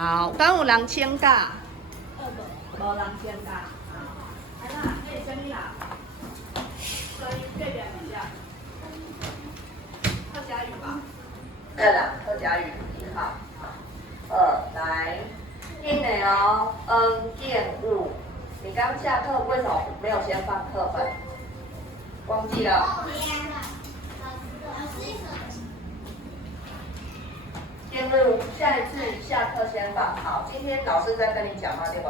好，敢有人请假？无人请假。哎啦，那是啥物啦？所以隔壁名叫客家语吧？对啦，客家语。好，来，听的哦。恩见物，你刚下课为什么没有先放课本？忘记了。天幕，下一次下课先放。好，今天老师在跟你讲吗？对不？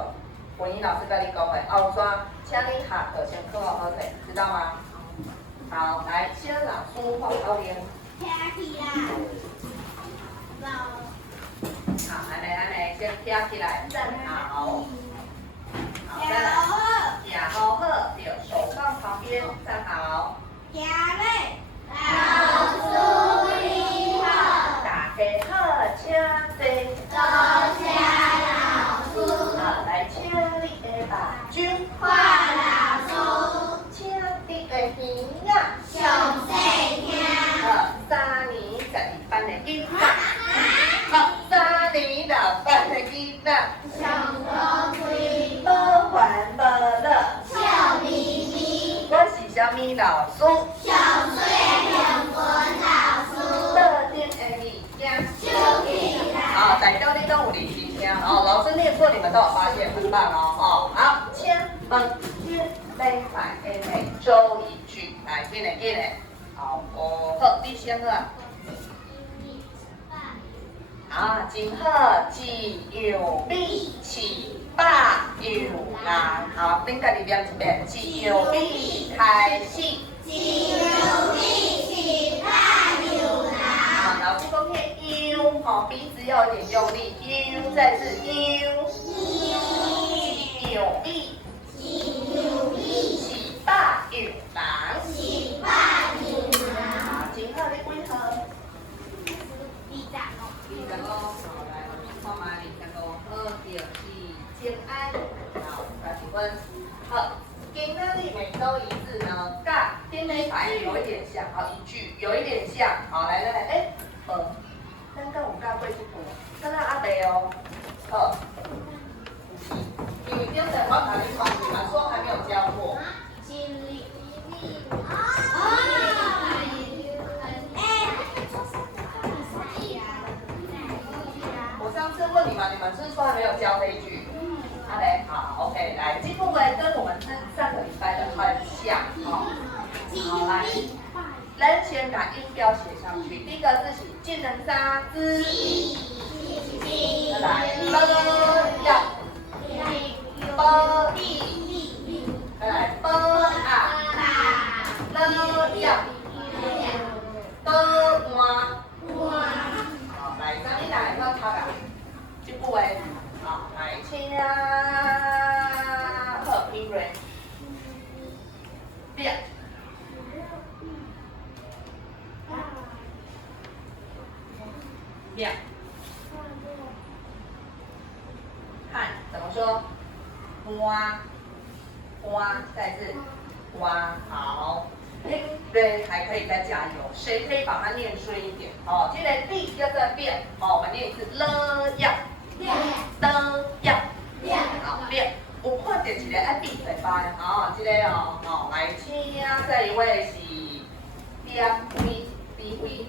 文英老师跟你讲的，后抓，请你下课先课好好听，知道吗？好，来，先老师放后面。听起来，好，安尼，先听起来，站好。好，再来，站好好，对，手放旁边，站好。听嘞，老师你好，大家好，请坐。多谢老师，好，来，请你的目睭华老师，请你的耳仔。上细听， 3年12班的囡仔，好，3年6班的囡仔，上高贵，无烦无乐，笑眯眯，我是啥物老师？小水英文老师，特定的物件。手起来，好，大家你都有认真听哦。老师念错，你们都有发现，很棒哦。好，请问天礼拜的每周一句，来，紧的。好，好，你先啊。啊，真好，只有你700有人。好，恁家己念一遍，只有你开始。只有你700有人，好，老师讲迄 U， 吼，鼻子要有点用力 ，U， 再次 U， 只有你700有人。 700有人，好，真好，你几号？ 20哦， 20哦，好，来，看嘛，25好，就是静安，好，30分。好，今仔日每周一次呢，甲顶礼拜有一点像，好，一句有一点像，好，来，咱敢有教过这句？敢若阿伯哦，好，因为顶阵我甲你讲过嘛，说还没有教过。经历，我上次问你们，你们是不是说还没有教这一句？好嘞，好 ，OK， 来，这部分跟我们上个礼拜的很像哦。好，来，咱先把音标写上去。第一个字是技能三之，再来了呀，了地，再来了啊，了呀，了换。好，来，咱你来看他的这部分。 好，来，请好，评论，变，变，看怎么说？花，再次花，好，对，还可以再加油，谁可以把它念顺一点？哦，这个地要再变，哦，我们念一次了呀。 好，练。有看到一个爱闭嘴巴的，哦，这个哦，来请这一位是边位，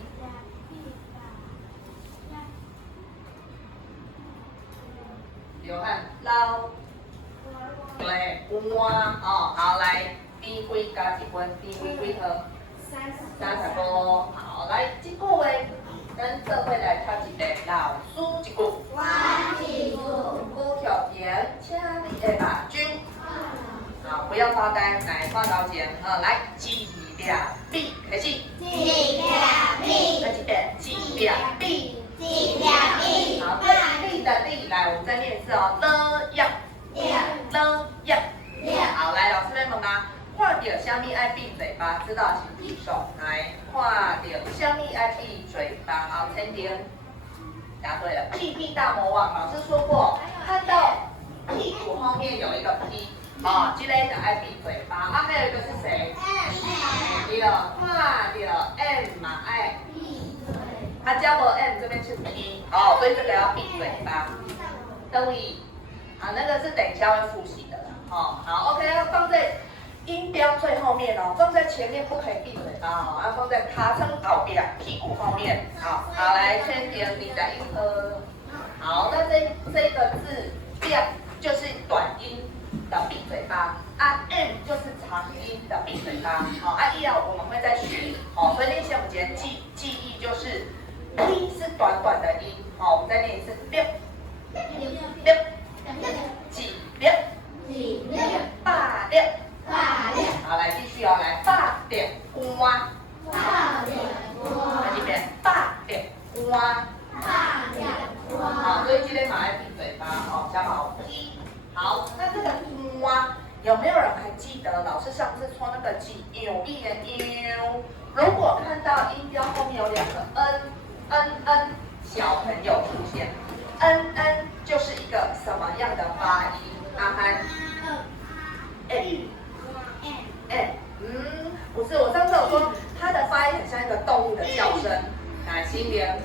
刘汉老，对，换哦，好来边位加一分，边位几号？30个，好来，这个位。 咱做伙来读一个老师一句。我一句，古条田，请你的目睭。好，不要发呆，来看头前。来，一两笔开始。一两笔，再一遍，一两笔。一两笔，好，这力的力，来，我们再念一次哦。了呀，好，来，老师来问啊。 看到虾米爱闭嘴巴，知道请举手。来，看到虾米爱闭嘴巴，好，陈婷，答对了。屁屁大魔王，老师说过，看到屁股后面有一个 P， 哦，这个就爱闭嘴巴。啊，还有一个是谁？对了，看到 M 嘛爱，它加个 M 这边是 P， 哦，所以这个要闭嘴巴。都以啊，那个是等一下会复习的啦。哦，好 ，OK， 要放在音标最后面哦，放在前面不可以闭嘴巴哦，要放在卡称后边屁股后面。好，好，来先点你的音科。好，那这个字变就是短音的闭嘴巴，啊 M 就是长音的闭嘴巴。好，啊 E 我们会再学。哦，所以练习我们今天记忆就是 P 是短短的音。好，我们再念一次六六几六八六。好，来继续哦，来八点瓜。来这边八点瓜。好，所以今天马来闭嘴巴，哦，加毛 P。好，那这个瓜有没有人还记得老师上次说那个几有一言 U？ 如果看到音标后面有两个 N，小朋友出现 ，N 就是一个什么样的发音？阿涵 ，N，不是，我上次有说它的发音很像一个动物的叫声，来，新莲。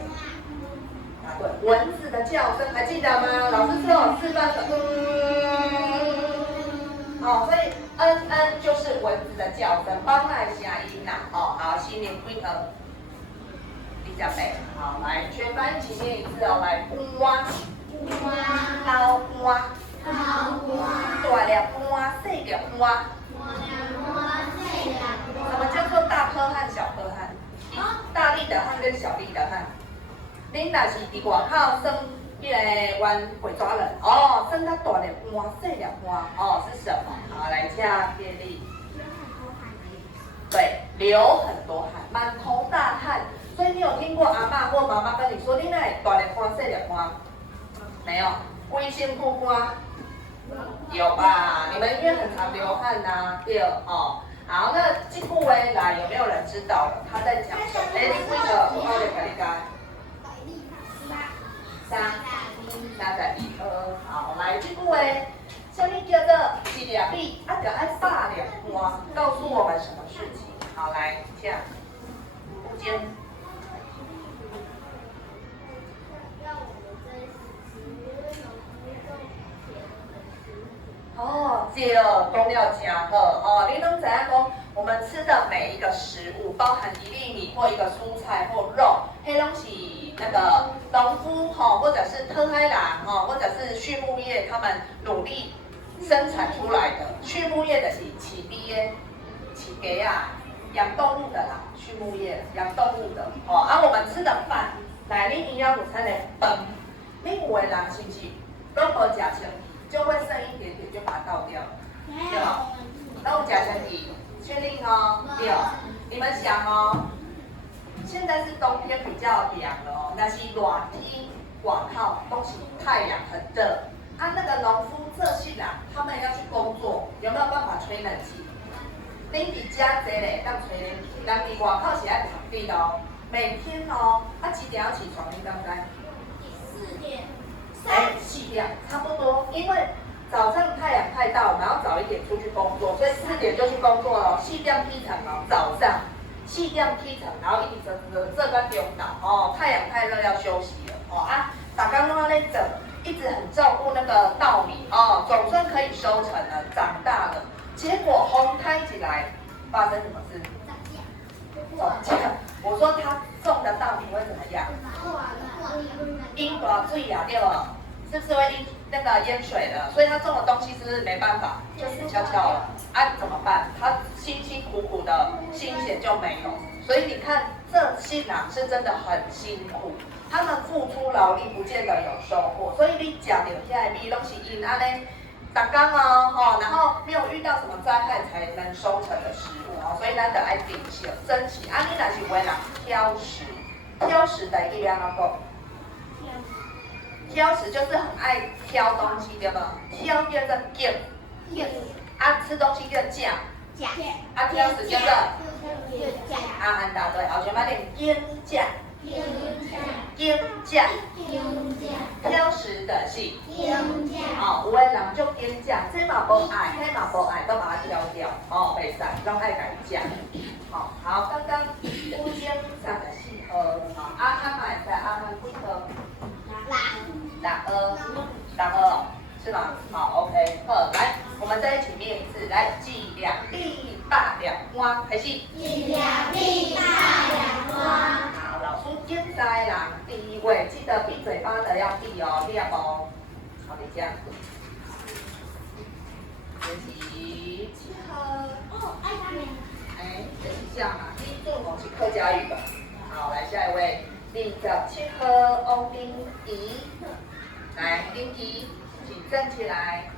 对，蚊子的叫声还记得吗？老师说有示范的，哦，所以 N 就是蚊子的叫声，帮来下音呐，哦，好，新年配合，比较背，好，来全班一起念一次哦，来，瓜，高瓜，大粒瓜，小粒瓜，什么叫做大颗汗、小颗汗？大力的汗跟小力的汗。恁若是伫外口耍迄个玩鬼抓人，哦，耍较大粒汗、小粒汗，哦，是什么？好，来下接力。对，流很多汗，满头大汗。所以你有听过阿嬷或妈妈跟你说，你那大粒汗、小粒汗？没有，规身躯汗。有吧？你们应该很常流汗呐，对哦。好，那这句话来，有没有人知道了？他在讲什么？哎，你几个？我来给你讲。32好，来这句话，什么叫做一粒米啊，就爱8粒汗？告诉我们什么事情？好，来，这样，不间。哦，对，讲了真好哦。你拢知影讲，我们吃的每一个食物，包含1粒米或一个蔬菜或肉，迄拢是那个农夫哈，或者是特海人哈，或者是畜牧业他们努力生产出来的。畜牧业的是饲猪的、饲鸡啊，养动物的啦，畜牧业养动物的哦。啊，我们吃的饭，来，你营养午餐的饭，你有的人是不是拢无食清？就会剩一点点，就把它倒掉了，对吧？那我们加成体，确定哦？对。你们想哦，现在是冬天比较凉了哦，但是热天外口都是太阳很热，啊，那个农夫这些人，他们要去工作，有没有办法吹冷气？恁伫家坐咧，当吹冷气，人伫外口是爱晒的哦。每天哦，几点要起床？你知不知？4点。4点差不多，因为早上太阳太大，我们要早一点出去工作，所以4点就去工作了。4点起床哦，早上4点起床，然后一直做到中午哦，太阳太热要休息了哦啊，大家拢在整，一直很照顾那个稻米哦，总算可以收成了，长大了。结果风开起来，发生什么事？吵架。我说他种的稻米会怎么样？淹大水啊，对不？是不是会那个淹水了？所以他种的东西是不是没办法，就死翘翘了？啊，怎么办？他辛辛苦苦的心血就没有。所以你看，这些人是真的很辛苦，他们付出劳力，不见得有收获。所以你吃到遐米，拢是因安尼，打工哦，吼，然后没有遇到什么灾害才能收成的食物哦。所以咱得爱珍惜，珍惜。啊，你若是为人挑食，挑食的一样那个。挑食就是很爱挑东西，对不？挑叫做拣，啊，吃东西叫价，啊，挑食叫做阿涵答对，好，全班练拣价，挑食的是哦，有的人就拣价，这嘛无爱，那嘛无爱，都把它挑掉，哦，袂使，拢爱改价，好，好，刚刚乌间34号，好，阿涵嘛会使，阿涵几号？ 12，是吗？好 ，OK， 好，来，我们再一起念一次，来，记2、2、8、2开始。记2、2、8、2好，老师现在啦，第一位，记得闭嘴巴的要闭哦，念哦。好，你这样。学习7号。哦，爱他们。哎，学习这样嘛，第一字母是客家语的。好，来下一位，第17号翁丁怡，来丁怡，请站起来。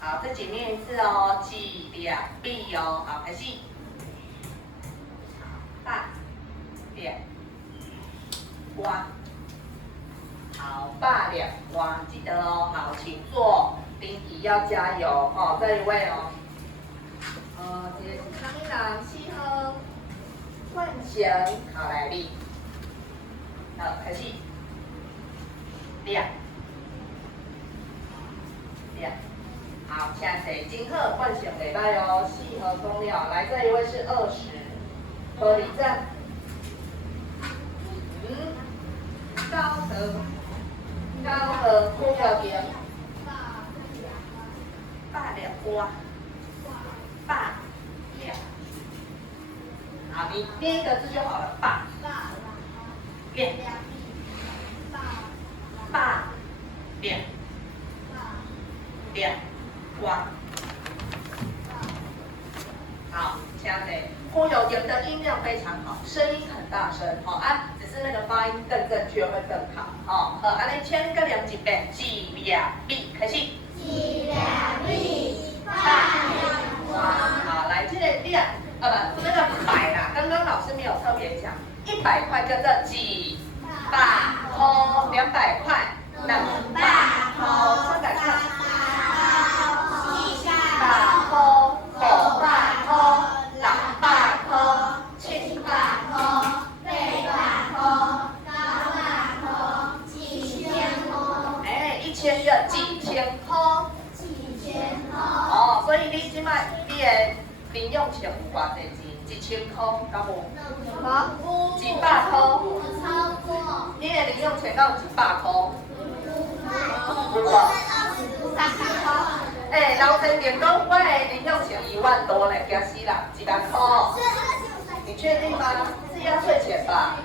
好，自己念一次哦，记2、2哦，好，开始。8、2、好，8、2、记得哦，好，请坐。丁怡要加油哦，这一位哦。这是康一郎4号，万祥，好来立，好开始，2，好，现在金鹤万祥礼拜哦，4号公了，来这一位是20，玻璃站，高和郭耀平，8、2、8。好，你念一个字就好了，爸。练。爸。练。哇。好，亲爱的，郭有言的音量非常好，声音很大声，好啊，只是那个发音更正确会更好，哦，好，安尼请各念一遍，记2、2开始。记2、2、8、2好，来这个2，不，那个100啦，刚刚老师没有特别讲，100块叫做几百块，200块200块，300块400块500块600块700块800块900块1000块，哎，1000个几千块。哦，所以你即摆你的零用钱有偌济钱？1000块，敢无？无。100块。超过。你的零用钱敢有100块？有无？300块。哎，老陈员工，我的零用钱1万多呢，惊死人，100块。你确定吗？是压岁钱吧？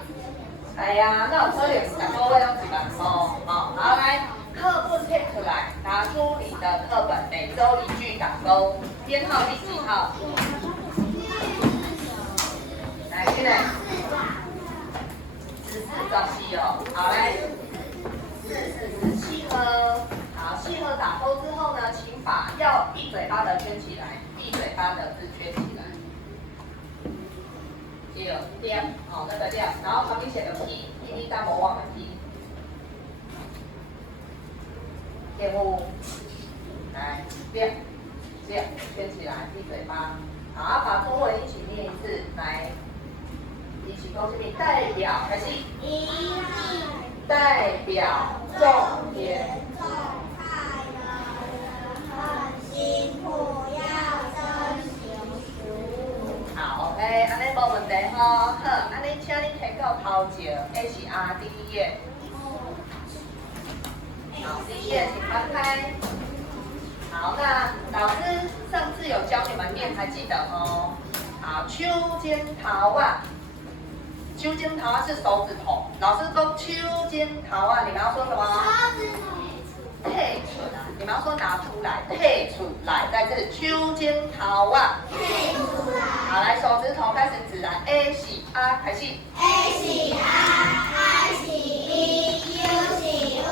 哎呀，那有可能10多位用100块。好，好来。课本贴出来，拿出你的课本，每周1句打勾，编号第几号？来，现在14到7哦，好来，44、7好，7盒打勾之后呢，请把要闭嘴巴的圈起来，闭嘴巴的字圈起来。点，哦，那个量，然后旁边写个 P，P 但我忘了 P。业务，来练，圈起来，闭嘴巴，好，把中文一起念一次，来，一起恭喜你，代表开始，代表重点，很辛苦，要珍惜食物。好 ，OK， 安尼无问题吼，好，安尼请你摕到头前 HR 第1页。好，第1页请翻开。好，那老师上次有教你们念，还记得哦？好，手指头啊，手指头啊是手指头。老师说手指头啊，你们要说什么？退出来，你们要说拿出来，退出来，在这里手指头啊。退出来。好，来手指头开始指来 A 是啊，开始。A 是啊，I 是 E，U 是 U。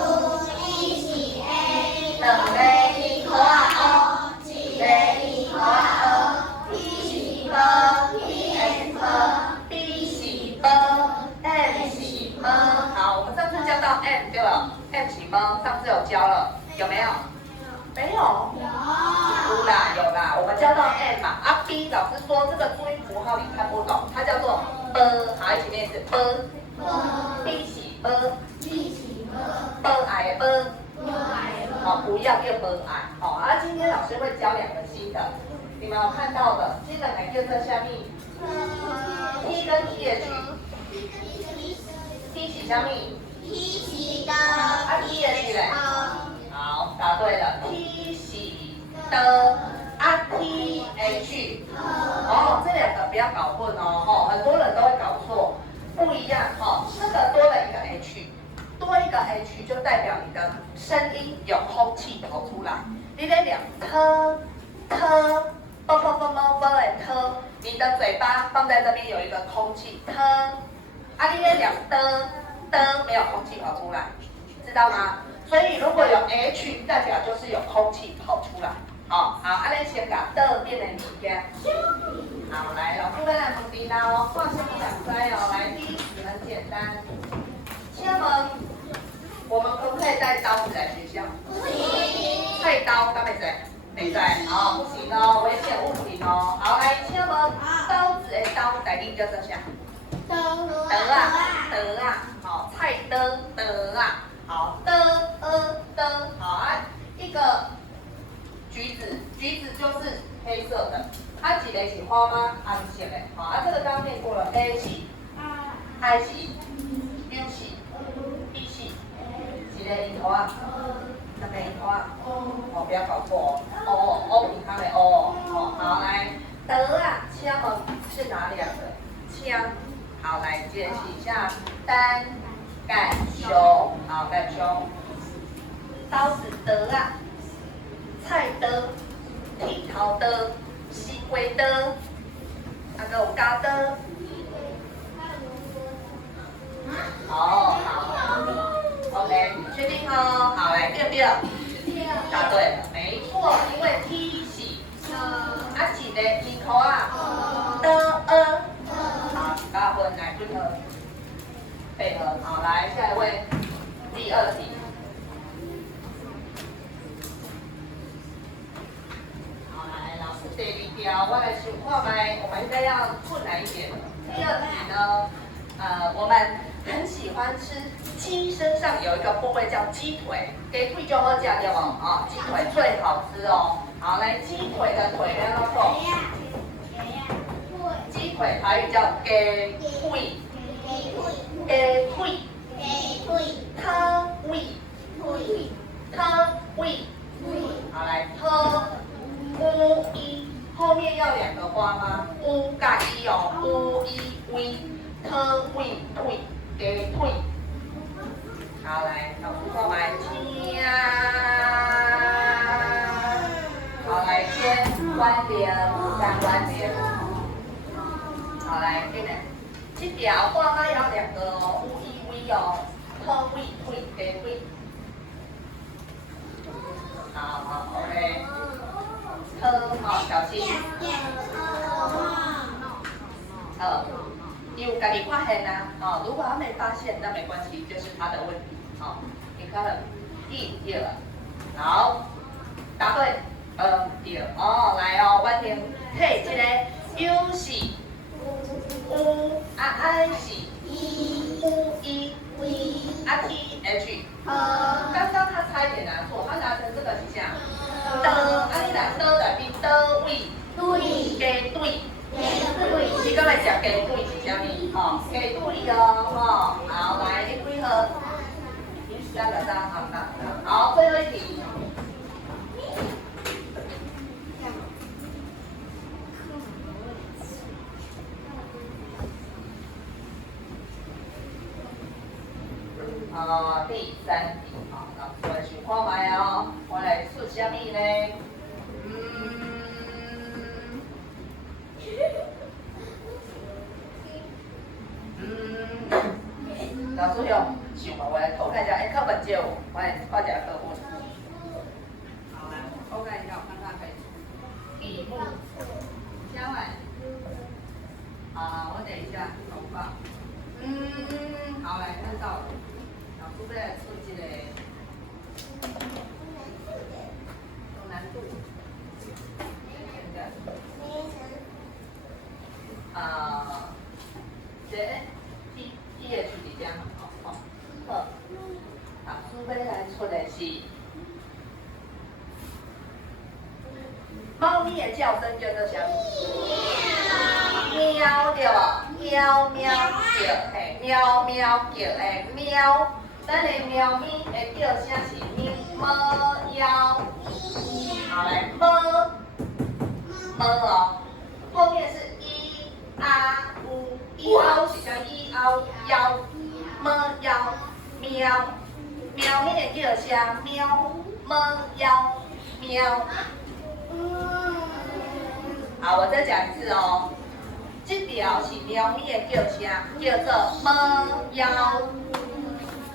2个2块哦，1个2块哦，P 是波 ，P S 波 ，B 是波 ，M 是波。好，我们上次教到 M 对了 ，M 是波，上次有教了，有没有？没有。有啦有啦，我们教到 M 嘛，啊 B 老师说这个注音符号你看不懂，它叫做波，好，一起念一次波。B 是波 ，B 是波，波爱的波。好，不要变悲哀。好，啊，今天老师会教2个新的，你们有看到的，新的哪个在下面 ？T 跟 TH。T 是什么 T 是的啊 T H 嘞？好，答对了。T 是的啊 T H。哦，这两个不要搞混哦，很多人都会搞错，不一样哦。这个多了一个 H， 多一个 H 就代表你的声音有空气跑出来。你得两特特。啵啵啵啵啵的特，你的嘴巴放在这边有一个空气特，啊，你那两的没有空气跑出来，知道吗？所以如果有 H， 代表就是有空气跑出来。好，啊，你先把的变成物件。好，来，老师再来问题哦，画线两塞哦。来，第一题很简单，请问我们可不可以带刀子来学校？不行。带刀，敢袂使？袂使，好，不行哦，危险物品哦。好，来，请问刀子的刀台语叫做啥？德啊，好，菜的啊，好的，好啊，一个橘子就是黑色的，它一个是花吗？红色的，好啊，这个刚刚念过了 ，A 是，I 是，U 是，B 是，一个樱桃啊。那个樱桃啊，哦，不要搞错哦，哦，平常的哦，好来，德啊，请问是哪两个？枪，好来解释一下，单干胸，好干胸，刀子德啊，菜的，剃头的，西瓜的，那个有加的，好。OK， 确定哦。好，来对不对？答对了，没错，因为 T 是啊，一个樱桃啊，好，8分来配合，配合。好，来下一位，第二题。好，来老师第二条，我来想看卖，我们应该要困难一点。第二题呢，我们很喜欢吃。鸡身上有一个部位叫鸡腿，鸡腿就好吃对不？啊，鸡腿最好吃哦。好，来鸡腿的腿要怎么说？鸡腿台语叫鸡腿，汤胃，好来乌一，后面要两个花吗？乌加一哦，乌一胃，汤胃腿，鸡腿。好，来，老师看卖听。好，来，先关联，三关联。好，来，这个，这条画嘛要两个哦，有一位哦，汤胃腿鸡腿。好 ，OK。好，小心。有家己发现啊，哦，如果他没发现，那没关系，就是他的问题，哦，你看了，对了，好，答对，对，哦，来哦，我听，嘿，这个 U 是U，啊 I 是 U E T H， 刚刚他差一点拿错，他拿成这个是这样，啊你来的比对，给对。你刚才讲鸡腿是啥物？哦，鸡腿哦，好，来，你配合3个3，好，最后一题。第3题，好，老师来想看卖哦，我来出啥物呢？老师用想法，我来偷看一下，课本借我，我来画一下课本。好，来，偷看一下，我看看可以。题目，下完。我等一下，手画。好，来看到了，老师再来出这个有难度。这 PH 是这样，好，老师要来出的是猫咪的叫声叫做啥？喵对吧？喵喵叫，嘿，喵喵叫，嘿，喵。咱的喵咪的叫声是咪么腰，好来么么哦，后面是一啊呜，一凹是叫一凹腰，么腰喵，喵咪的叫声喵么腰喵。好，我再讲一次哦。这条是喵咪的叫声，叫做么腰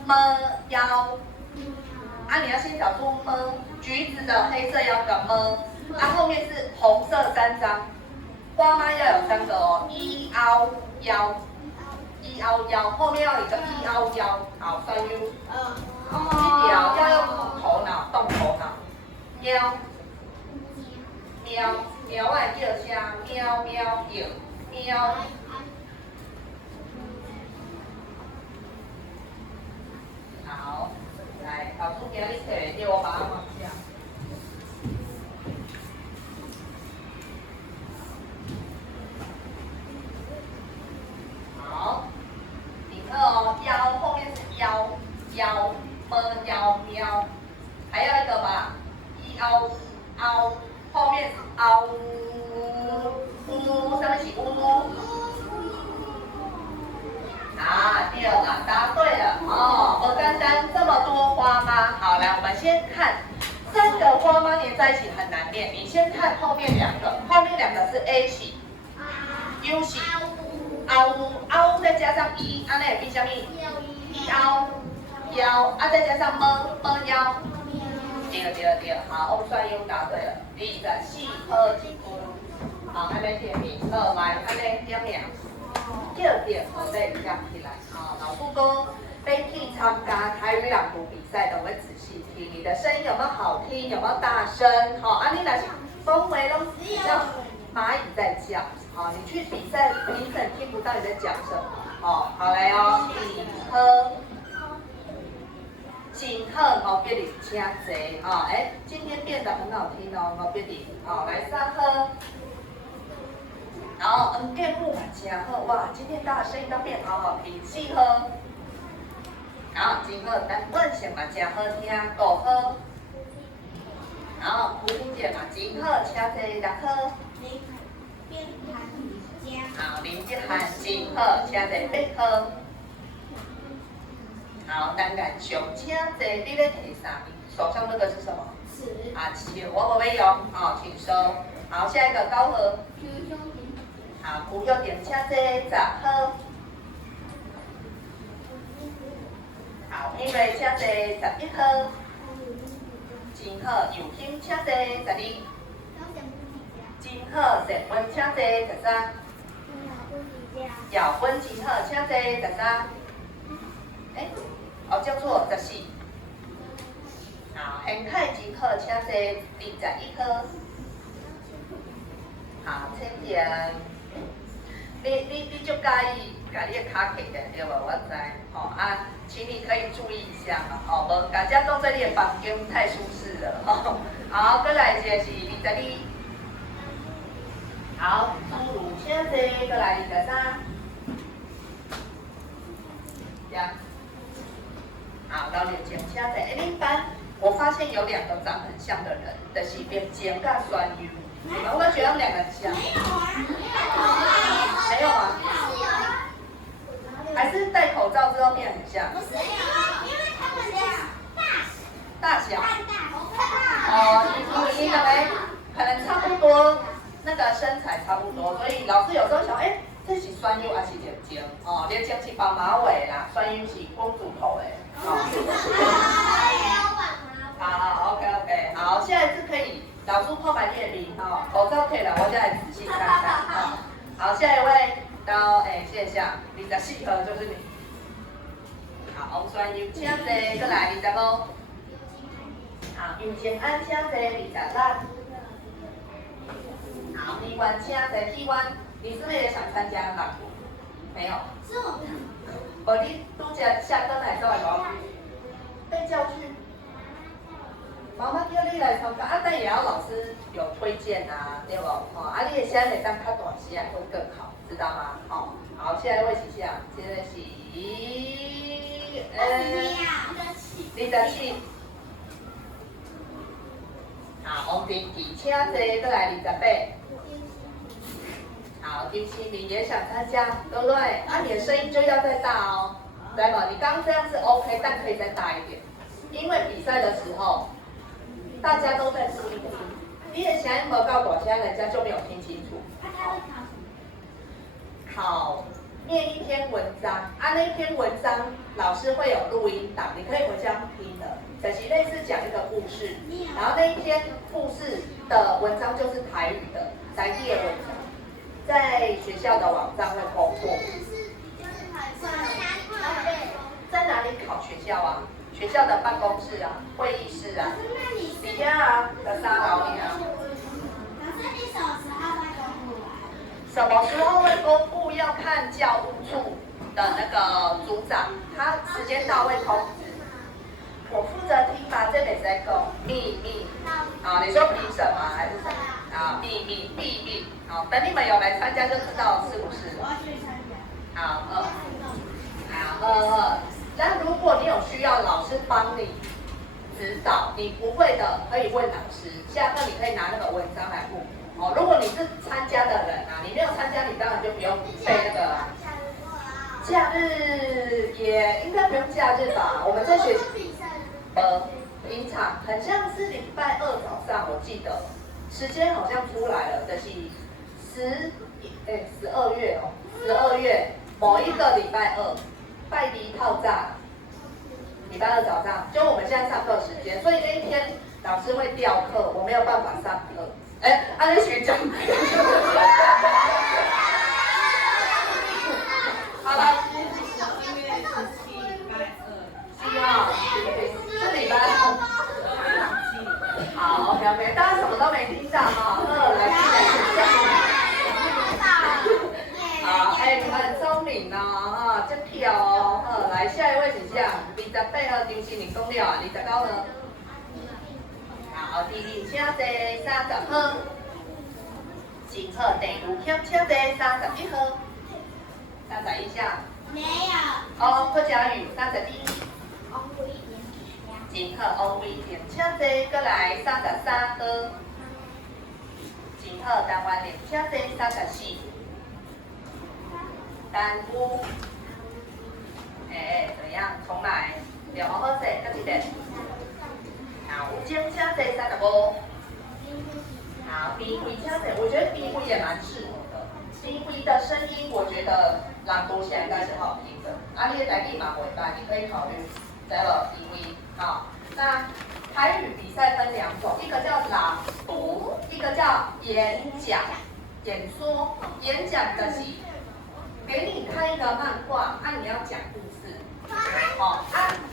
么腰。啊，你要先找出么，橘子的黑色要个么，啊后面是红色3张，花妈要有3个哦，一凹腰，一凹腰，后面要有一个一凹腰，好，算 U。这条要用头脑动头脑，喵喵喵的叫声，喵喵叫喵。好，来，老师给你写的，我把它往下。好，你看哦，腰后面是腰，腰么腰喵，还有一个吧，一凹凹，后面是凹呜，上面是呜。啊，对了，答对了哦。不单单这么多花吗？好，来，我们先看3个花吗连在一起很难念。你先看后面2个，后面2个是 A 起 ，U 起，凹再加上一，啊，那也变什么？一凹腰，啊，再加上么腰。对，好，我算 U 答对了。24颗1分，好，还没点名，来，还没点名。叫点我再讲起来啊！老师说，要去参加台语朗读比赛的，我会仔细听你的声音有没有好听，有没有大声？好，啊，你那是氛围拢比较蚂蚁在叫，好，你去比赛评审听不到你在讲什么，好，好来哦，真好哦，别离请坐哦，哎，今天变得很好听哦，别离，好，来3喝。然后电木嘛真好，哇，今天大家声音都变好好听，4喝。然后真好，但问声嘛真好听，5喝。然后胡婷姐嘛真好，请坐6喝。好，林志涵真好，请坐8喝。好，单感熊，请坐，你在提啥？手上那个是什么？尺，我不会用，好，请收。好，下一个高和。好，有约定请坐10号。好，因为请坐11号。真好，有兴请坐12。真好，陈文请坐13。姚文真好，请坐13。叫做14。好，hen凯真好，请坐21号。好，请点。你就介意把你的卡给的对吧？我知，啊，请你可以注意一下嘛，无大家都在你的房间太舒适了，好，再来一个是22，好，侏儒请坐，再来23，这样，好，到6请坐，你班我发现有2个长很像的人，就是变尖跟酸油。你们会觉得他们2个很像？没有吗？还是戴口罩之后变很像？不是，因为他们的大小。你可能差不多，那个身材差不多，所以老师有时候想，这是酸优还是柳晶？柳晶是绑马尾啦，酸优是公主头的。好 ，OK， 好，下一次可以。老师破白列名口罩可以了，我再来仔细看看好，下一位到线下24号就是你。好，王酸优请坐，再来25。好，윤建安请坐26。好，李冠请坐31。你是不是也想参加朗读？没有。是我们。你拄则下课来做的被叫去。妈妈叫你来参加，但也要老师有推荐啊，对不？你的声会当较大声会更好，知道吗？好，下一位是谁？这个是27。好，王丁记，请坐，再来28。好，丁心你也想参加，对不对？啊，你的声音就要再大哦，对吧？你刚刚这样是 OK， 但可以再大一点，因为比赛的时候大家都在注意听。你的声音没够大声，人家就没有听清楚。考念一篇文章，啊，那篇文章老师会有录音档，你可以回家听的。就是类似讲一个故事，然后那一篇故事的文章就是台语的台语的文章，在学校的网站会公布。在哪里考学校啊？学校的办公室啊，会议室啊，底下啊的沙楼里啊。什么时候会公布？要看教务处的那个组长，他时间到会通知。我负责听吧，这里在讲秘密。啊，你说凭什么还是什么？啊，秘密。好，等你们有来参加就知道是不是？我要去参加。好，2。那如果你有需要老师帮你指导，你不会的可以问老师。下课你可以拿那个文章来问。哦，如果你是参加的人啊，你没有参加，你当然就不用背那个。假日也应该不用假日吧？我们在学平常很像是礼拜2早上，我记得时间好像出来了，就是12月哦，12月某一个礼拜2，拜2套炸，礼拜2早上，就我们现在上课时间，所以那一天老师会调课，我没有办法上课。按照学长。好了。是礼拜2。好 ，OK， 大家什么都没听到哈。来，好，你们很聪明哦，这票哦。来，下一位请下。28号张心玲讲了啊，29呢？好，第2请坐30号。请贺第5请坐31号。31下。没有。哦，柯佳宇31。请贺王威廉，请坐过来33号。请贺陈元玲，请坐34。丹姑，怎么样？重来，对，好好坐，再一遍。好，吴晶，请坐35。好，冰辉，请坐。我觉得冰辉也蛮适合的。冰辉的声音，我觉得朗读起来应该是好听的。你的台语嘛不错，你可以考虑。对了，冰辉。好，那台语比赛分2种，一个叫朗读，一个叫演讲、演说。演讲的是给你看一个漫画，你要讲故事。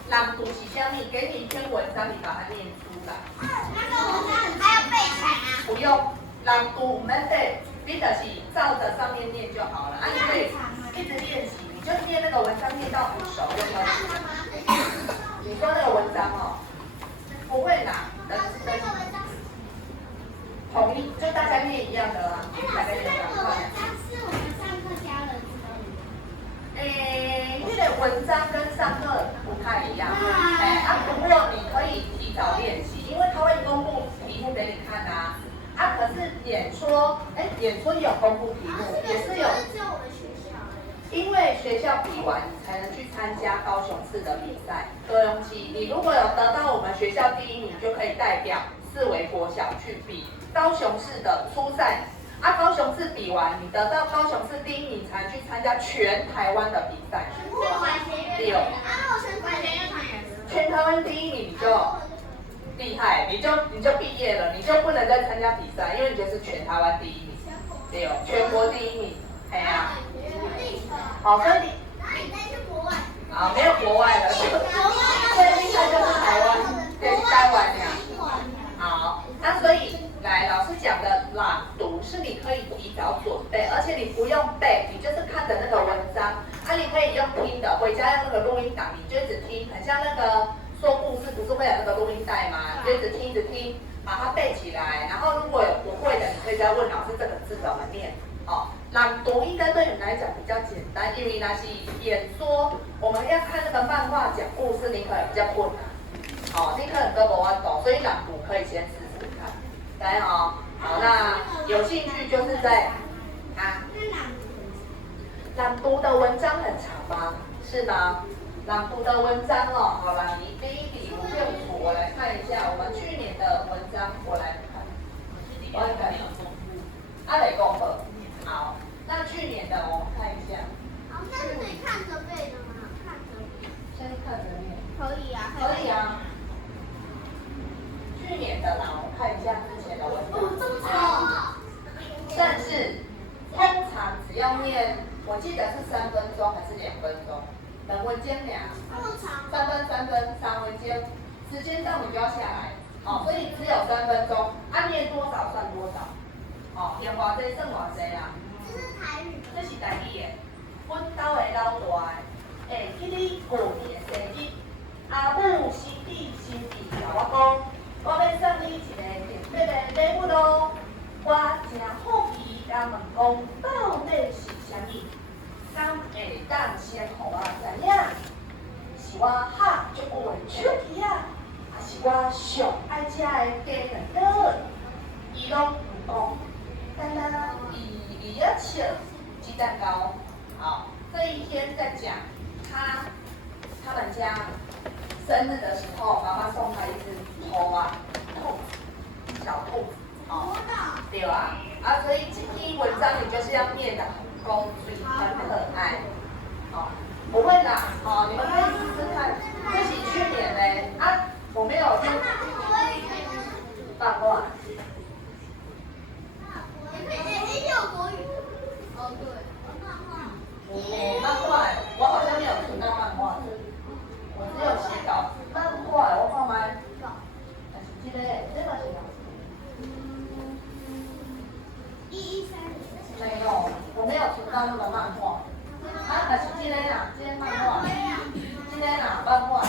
朗读是什么？给你一篇文章，你把它念出来。那个文章还要背起来啊？不用，朗读不用背，你就是照着上面念就好了。你可以一直练习，你就念那个文章念到很熟就可以。你说那个文章哦，不会啦，统一就大家念一样的啦。老师，那个文章是我们上课教的知道吗？那个文章跟上课不太一样。不过你可以提早练习，因为他会公布题目给你看啊。可是演说，演说也有公布题目，也是有。只有我们学校。因为学校比完，你才能去参加高雄市的比赛。对不起，你如果有得到我们学校第1名，就可以代表四维国小去比高雄市的初赛。高雄市比完，你得到高雄市第1名，才能去参加全台湾的比赛。对。我全管弦乐团也是。全台湾第1名你就厉害，你就毕业了，你就不能再参加比赛，因为你就是全台湾第1名，对，全国第1名，好，所以你。没有国外了，最厉害就是台湾，对，台湾呀。好，那所以来老师讲的朗读是你可以提早准备，而且你不用背，你就是看着那个文章，你可以用听的，回家用那个录音档，你就一直听，很像那个说故事不是会有那个录音带吗？你就一直听，一直听，把它背起来，然后如果有不会的，你可以再问老师这个字怎么念。朗读应该对你们来讲比较简单，因为那是演说。我们要看那个漫画讲故事，你可能比较困难，哦，你可能都不会懂，所以朗读可以先试试看，来哦，好，那有兴趣就是在啊，朗读的文章很长吗？是吗？朗读的文章哦，好啦，你第一题不用数，我来看一下我们去年的文章，我来看，我来看，阿磊公布，好，那去年的我们看一下。好像是可以看着背的吗？看着背。先看着念。可以啊。可以啊。去年的啦，我看一下之前的文章。哦，这么长。但是通常只要念，我记得是3分钟还是2分钟？人文间俩。这么长。3分3文间，时间到你就要下来。哦，所以只有3分钟，按念多少算多少。哦，念偌济算偌济啦。这是台语。这是台语的。阮兜的老大会去你过年生日，阿母生日甲我讲，我要送你一个特别的礼物咯。我真好奇，甲问讲到底是啥物？敢会当先互我知影？是我学足久的手机啊，还是我上爱食的鸡蛋糕？伊拢唔讲，单单伊要笑鸡蛋糕。好，这一天在讲他们家生日的时候，妈妈送他一只兔啊，小兔子，哦，对啊，所以这篇文章你就是要念得很工整、很可爱，哦，不会啦，哦，你们可以试试看，这是去年呢，我没有放过。也有国语。哦，对。漫画，我好像没有存到漫画，我只有写稿。漫画我看卖，但是这个嘛是1130。没有，我没有存到那个漫画。但是这个啦，这个漫画，这个啦漫画呢，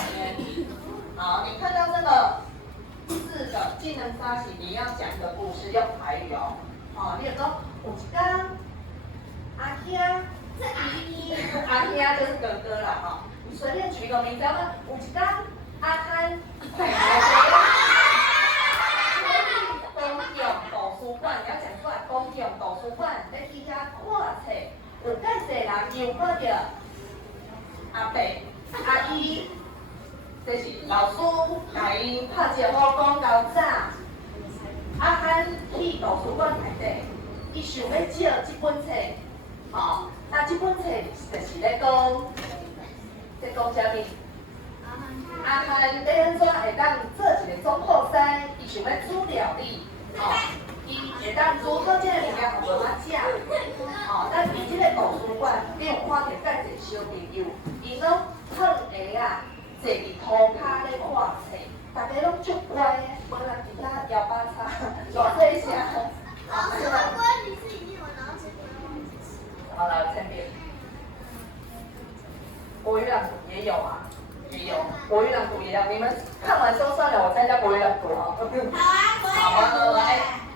好，你看到这个4个技能发起，你要讲一个故事，用台语哦。哦，你有说有一天阿兄。是阿兄，阿兄就是哥哥啦哈。你随便取个名字，问有一天阿憨快来公用图书馆，你要讲出来，公用图书馆，你去遐看册，有介侪人又看到阿伯、阿姨，这是老师甲因拍招呼讲到早，阿憨去图书馆内底，伊想要借这本册，哦。那这本册就是咧讲啥物？阿汉要安怎会当做一个总铺师？伊想要煮料理，哦，伊会当煮好这个物件互妈妈食，哦，咱伫这个图书馆，你有看到介侪小朋友，伊拢放鞋啊，坐伫涂骹咧看册，大家拢足乖的，无人伫遐摇把叉，偌细声。老师会不会你自己念完，然后结果又忘记吃？好了，3遍。国语朗读也有啊，也有，国语朗读也有。你们看完说算了，我参加国语朗读啊。好啊，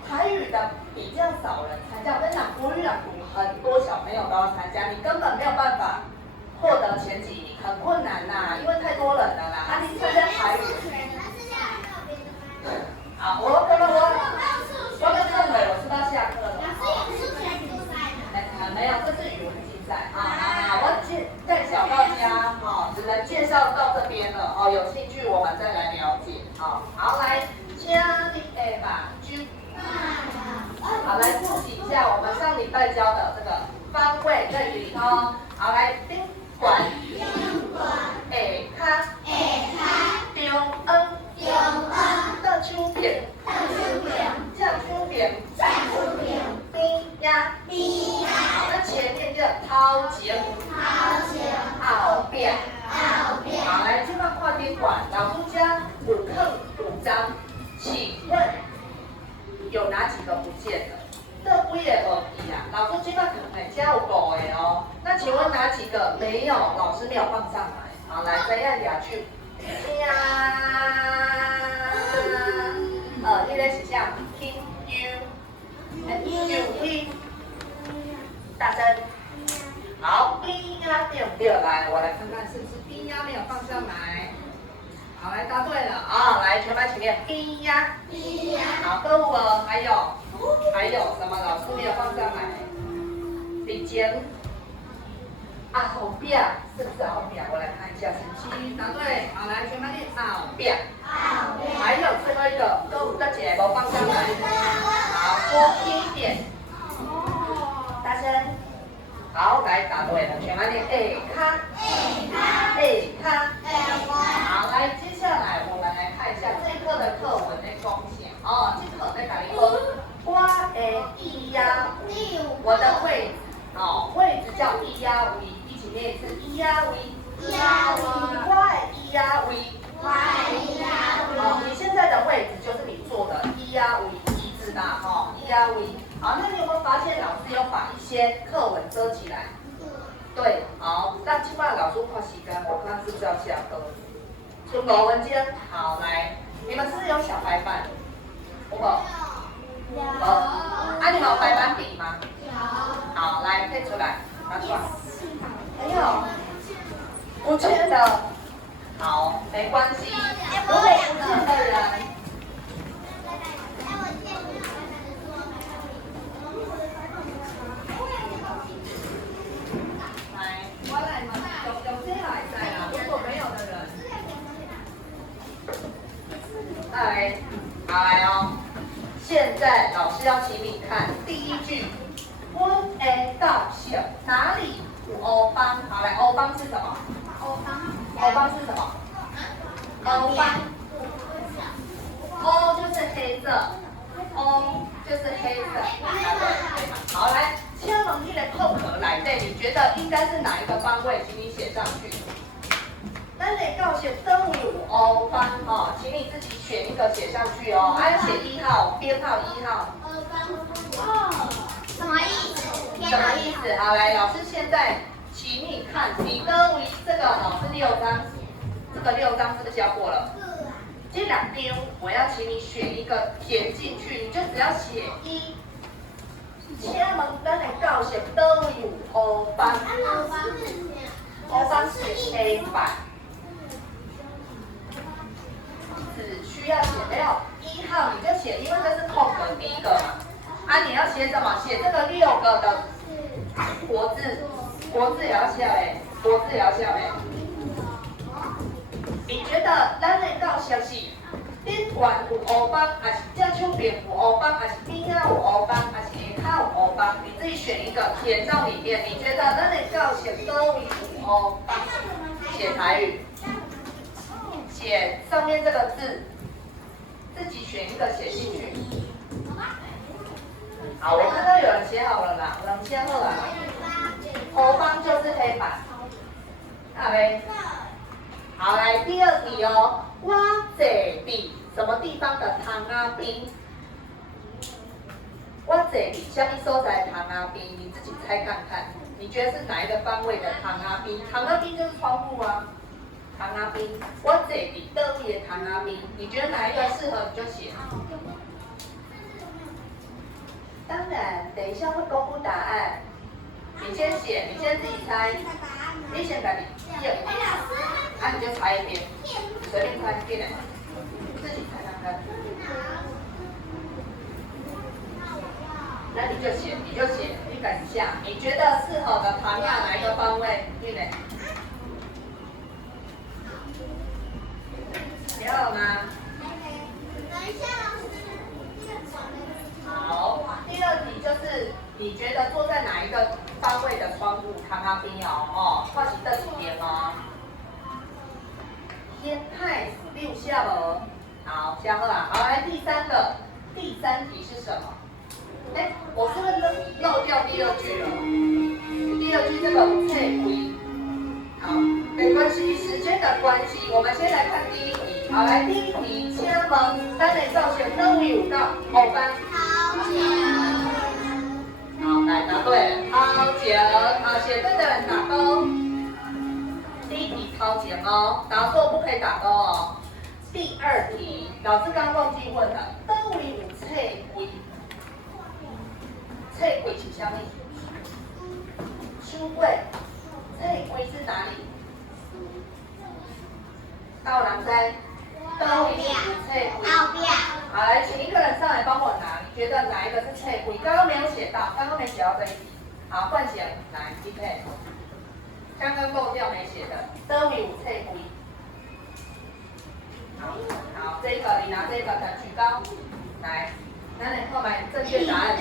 台语的比较少人参加，我跟你讲，国语朗读很多小朋友都要参加，你根本没有办法获得前几名，很困难呐，因为太多人了啦。你参加台语。好，我跟认为我是到下课了。没有，这是语文竞赛啊！我带小到家，只能介绍到这边了哦。有兴趣我们再来了解啊。好，来，请你的把句。好，来复习一下我们上礼拜教的这个方位对比哦。好，来宾馆。下骹。中恩。倒手边。正手边。边呀。好，那前面就掏钱。后边。好，来这边看宾馆，老师家5坑5张，请问有哪几个不见了？这几个无去啊，老师这边可能加有5个哦。那请问哪几个没有？老师没有放上来。好，来这样下去。这个是啥？听 U，大声。好，边呀对不对？来，我来看看是不是边呀没有放上来。好，来答对了啊！来，全班前面边呀。好，歌舞哦，还有什么老师没有放上来？笔尖。啊，后边是不是后边？我来看一下成绩，答对。好，来全班念后边。还有最后一个歌舞的节目放上来。好，说轻一点。大声。好，来答对了，全班念下好，来接下来我们来看一下这一课的课文的贡献哦。这课在讲一个我的咿呀喂，我的位置哦，位置叫咿呀喂，一起念一次咿呀喂，我的咿呀喂。哦，你现在的位置就是你坐的咿呀喂椅子吧，哦，咿呀喂。好，那你有没有发现老师有把一些课文遮起来？对，好，那今晚老师看时间，我看是不是要下课？就5分钟，好，来，你们是不是有小白板？有没有？啊，你们有白板笔吗？好，来，配出来，拿出来。没有，不见的。好，没关系，如果不见的人。我来嘛，有些来在啦，如果没有的人，来，好来哦。现在老师要请你看第一句，我的到校哪里有欧邦？好来，欧邦是什么？欧邦是什么？欧邦。欧就是黑色，欧就是黑色。好来。请问你的空格来对，你觉得应该是哪一个方位？请你写上去。咱的教室都有欧方哦，请你自己选一个写上去哦。还要写1号，编号1号。什么意思？什么意思？好，来，老师现在请你看，你跟为这个老师6张，这个6张是不是教过了？这2张我要请你选一个填进去，你就只要写1。请问咱的教室都有欧邦？欧邦是黑板，只需要写没有1号你就写，因为这是空格第一个嘛。啊，你要写什么？写这个6个的国字，国字也要写嘞，国字也要写嘞。你觉得咱的教室是顶端有欧邦，还是正手边有欧邦，还是边仔有欧邦，还是下骹有欧邦？你自己选一个填到里面。你觉得咱的教室都有欧邦？写台语，写上面这个字，自己选一个写进去。好，我看到有人写好了啦，有人写好了。欧邦就是黑板，好嘞。好，来第2题哦。我坐伫什么地方的汤仔边？我坐伫什么所在的汤仔边？你自己猜看看，你觉得是哪一个方位的汤仔边？汤仔边就是窗户啊，汤仔边。我坐伫倒位的汤仔边？你觉得哪一个适合你就写。当然，等一下会公布答案。你先写，你先自己猜。你先把你写，啊你就猜一遍，随便猜一遍，自己猜看看。那你就写，你改一下，你觉得适合的唐亚哪一个方位？对嘞？写好了吗？等一下，老师。好，第2题就是你觉得坐在哪一个方位的窗户汤仔边哦？看是倒一边哦。天太你有写无？好，写好啦。好，来第3题是什么？哎，我是不是漏掉第2句了？第2句这个册规。好，没关系，时间的关系，我们先来看第1题。好，来第1题，请问咱的教室都有到欧班？好，来答对，掏钱，好，写对的人打勾。第1题掏钱哦，答错不可以打勾哦。第2题，老师刚忘记问了，倒位有册柜，册柜是啥物？书柜，这里柜是哪里？到南斋，都里翠柜。后边。好，来，请一个人上来帮我拿，你觉得哪一个是翠柜？刚刚没有写到，刚刚没写到这一题。好，换起来，来，匹配。刚刚漏掉没写的，都里有翠柜。好，这个你拿这个的举高，来，那你后面正确答案。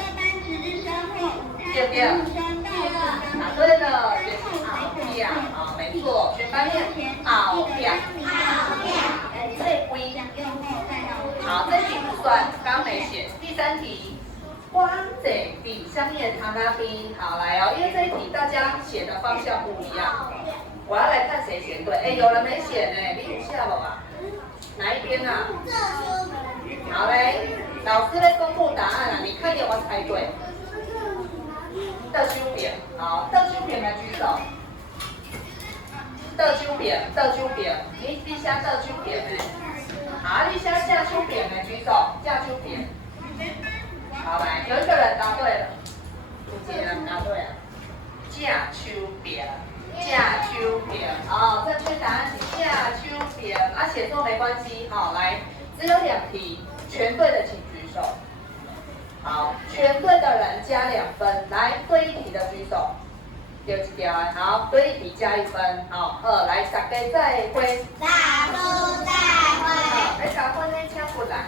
对不对？答对了，就是好漂啊，没错，全班面好漂。翠龟。好，这题不算，刚刚没写。第三题，光泽比香叶糖那边，好来哦，因为这一题大家写的方向不一样，我要来看谁写对。哎，有人没写呢，你有下了吧？哪一边啊？好嘞，老师在公布答案啊，你看有没有猜对？倒手边，好，倒手边来举手。倒手边，你写倒手边是？好，你写正手边的举手，正手边。好来，有一个人答对了，有一个人答对了，正手边。正手边，哦，正确答案是正手边，啊，写错没关系，好，来，只有2题，全对的请举手。好，全对的人加2分，来，对一题的举手。对一条的，好，对一题加1分，好，来，大家再会。大叔再会。来，加分的请过来。